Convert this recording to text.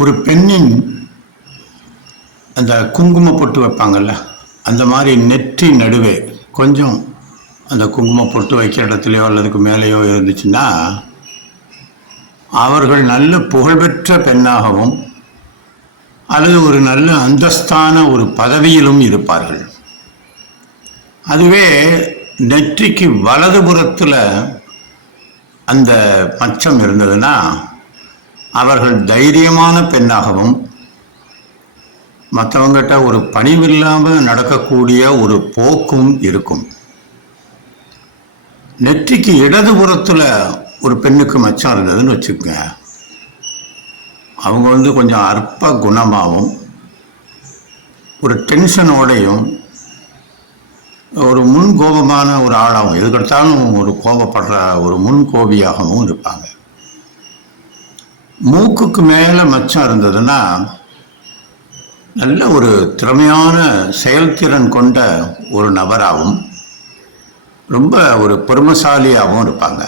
ஒரு பெண்ணின் அந்த குங்கும பொட்டு வைப்பாங்கல்ல அந்த மாதிரி நெற்றி நடுவே கொஞ்சம் அந்த குங்கும பொட்டு வைக்கிற இடத்துலையோ அல்லதுக்கு மேலேயோ இருந்துச்சுன்னா அவர்கள் நல்ல புகழ்பெற்ற பெண்ணாகவும் அல்லது ஒரு நல்ல அந்தஸ்தான ஒரு பதவியிலும் இருப்பார்கள். அதுவே நெற்றிக்கு வலதுபுறத்தில் அந்த மச்சம் இருந்ததுன்னா அவர்கள் தைரியமான பெண்ணாகவும் மற்றவங்கிட்ட ஒரு பணிவில்லாமல் நடக்கக்கூடிய ஒரு போக்கும் இருக்கும். நெற்றிக்கு இடதுபுறத்தில் ஒரு பெண்ணுக்கு மச்சம் இருந்ததுன்னு வச்சுக்கோங்க. அவங்க வந்து கொஞ்சம் அற்ப குணமாகவும் ஒரு டென்ஷனோடையும் ஒரு முன் கோபமான ஒரு ஆளாகவும் எதுக்கெடுத்தாலும் ஒரு கோபப்படுற ஒரு முன் கோபியாகவும் இருப்பாங்க. மூக்குக்கு மேலே மச்சம் இருந்ததுன்னா நல்ல ஒரு திறமையான செயல்திறன் கொண்ட ஒரு நபராகவும் ரொம்ப ஒரு பெருமசாலியாகவும் இருப்பாங்க.